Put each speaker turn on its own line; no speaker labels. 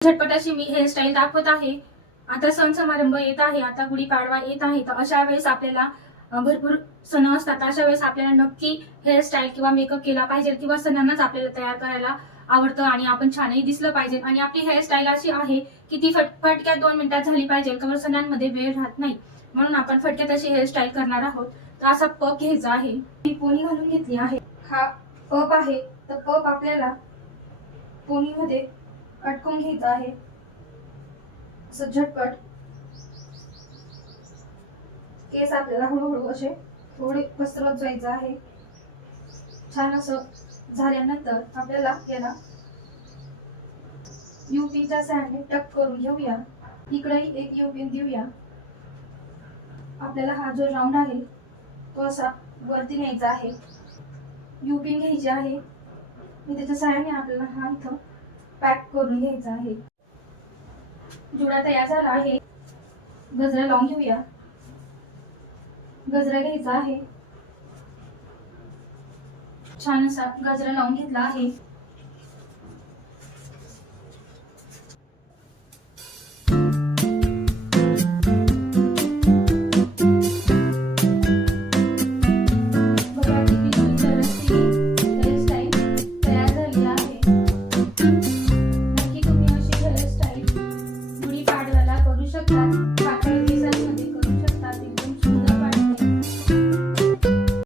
झटपट अशी मी हेअरस्टाईल दाखवत आहे. आता सण समारंभ येत आहे आता गुढीपाडवा येत आहे तर अशा वेळेस आपल्याला भरपूर सण असतात. अशा वेळेस आपल्याला नक्की हेअरस्टाईल किंवा मेकअप केला पाहिजे किंवा सणांनाच आपल्याला तयार करायला आवडतं आणि आपण छानही दिसलं पाहिजे. आणि आपली हेअरस्टाईल अशी आहे की ती फटफटक्यात दोन मिनिटात झाली पाहिजे कारण सणांमध्ये वेळ राहत नाही. म्हणून आपण फटक्यात अशी हेअरस्टाईल करणार आहोत. तर असा पप घ्यायचा आहे. मी पोनी घालून घेतली आहे. हा पप आहे. तर पप आपल्याला पोनीमध्ये अटकून घ्यायचं आहे. असं झटपट. केस आपल्याला हळूहळू असे थोडे पसरत जायचं आहे. छान असं झाल्यानंतर आपल्याला याला युपीच्या सॅन्डने टक करून घेऊया. इकडेही एक युपिन देऊया. आपल्याला हा जो राऊंड आहे तो असा वरती न्यायचा आहे. युपिन घ्यायची आहे. आणि त्याच्या सहाय्याने आपल्याला हा इथं करून घ्यायचा आहे. जुडा तयार झाला आहे. गजरा लावून घेऊया. गजरा घ्यायचा आहे. छान असा गजरा लावून घेतला आहे. Hoşçakalın.